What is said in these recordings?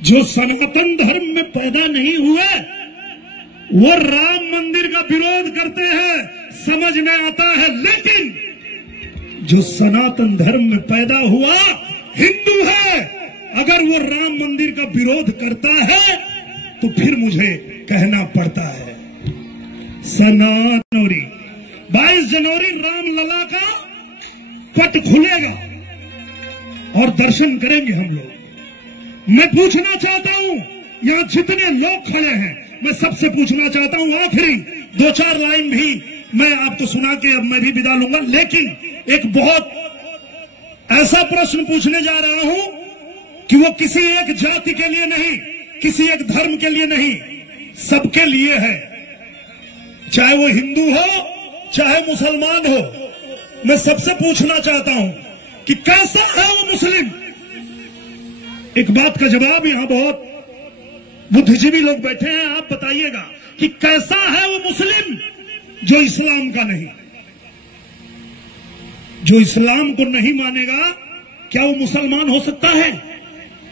जो सनातन धर्म में पैदा नहीं हुए वो राम मंदिर का विरोध करते हैं, समझ में आता है। लेकिन जो सनातन धर्म में पैदा हुआ हिंदू है, अगर वो राम मंदिर का विरोध करता है तो फिर मुझे कहना पड़ता है। 22 जनवरी रामलला का पट खुलेगा और दर्शन करेंगे हम लोग। मैं पूछना चाहता हूं, यहां जितने लोग खड़े हैं, मैं सबसे पूछना चाहता हूं, आखिरी 2-4 लाइन भी मैं आपको सुना के अब मैं भी विदा लूंगा। लेकिन एक बहुत ऐसा प्रश्न पूछने जा रहा हूं कि वो किसी एक जाति के लिए नहीं, किसी एक धर्म के लिए नहीं, सबके लिए है। चाहे वो हिंदू हो, चाहे मुसलमान हो। मैं सबसे पूछना चाहता हूं कि कैसा है वो मुस्लिम। एक बात का जवाब यहां बहुत बुद्धिजीवी लोग बैठे हैं, आप बताइएगा कि कैसा है वो मुस्लिम जो इस्लाम का नहीं, जो इस्लाम को नहीं मानेगा। क्या वो मुसलमान हो सकता है?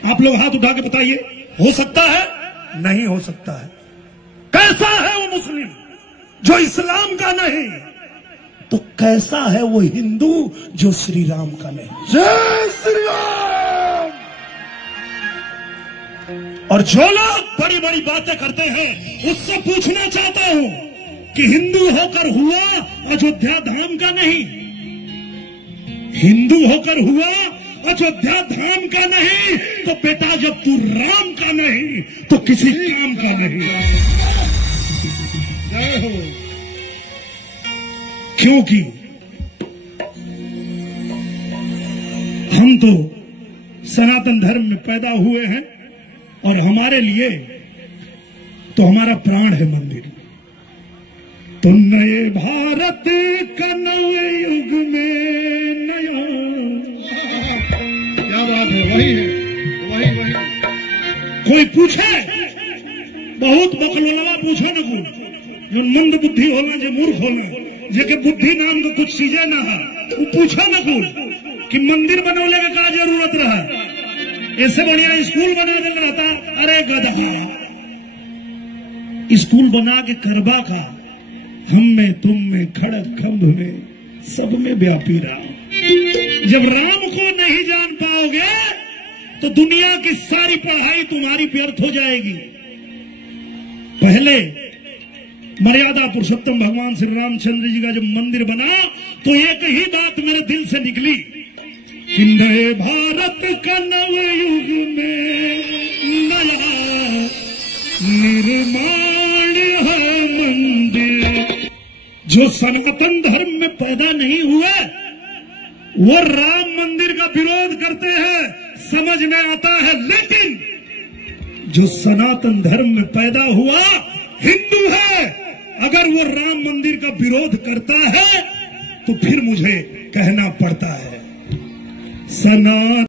आप लोग हाथ उठा के बताइए, हो सकता है? नहीं हो सकता है। कैसा है वो मुस्लिम जो इस्लाम का नहीं? तो कैसा है वो हिंदू जो श्री राम का नहीं? जय श्री राम। और जो लोग बड़ी बड़ी बातें करते हैं उससे पूछना चाहता हूं कि हिंदू होकर हुआ अयोध्या धाम का नहीं, हिंदू होकर हुआ अयोध्या धाम का नहीं, तो बेटा जब तू राम का नहीं तो किसी काम का नहीं। क्योंकि हम तो सनातन धर्म में पैदा हुए हैं और हमारे लिए तो हमारा प्राण है मंदिर। तो नए भारत का नए युग में नया, क्या बात है, वही है, वही। कोई पूछे बहुत बकलोलवा पूछो न कुछ, जो मंद बुद्धि होना, जो मूर्ख होना, जेके बुद्धि नाम को कुछ चीजें ना है, वो पूछो न कुछ कि मंदिर बनौले का क्या जरूरत रहा, ऐसे बढ़िया स्कूल बना देना रहता। अरे गधा, स्कूल बना के करबा का हम में, तुम में, खड़क खंभ में, सब में व्यापी राम। जब राम को नहीं जान पाओगे तो दुनिया की सारी पढ़ाई तुम्हारी व्यर्थ हो जाएगी। पहले मर्यादा पुरुषोत्तम भगवान श्री रामचंद्र जी का जब मंदिर बना तो एक ही बात मेरे दिल से निकली कि नए भारत का नव युग में नया निर्माण है मंदिर। जो सनातन धर्म में पैदा नहीं हुए वो राम मंदिर का विरोध करते हैं, समझ में आता है। लेकिन जो सनातन धर्म में पैदा हुआ हिंदू है, अगर वो राम मंदिर का विरोध करता है तो फिर मुझे कहना पड़ता है। सनातन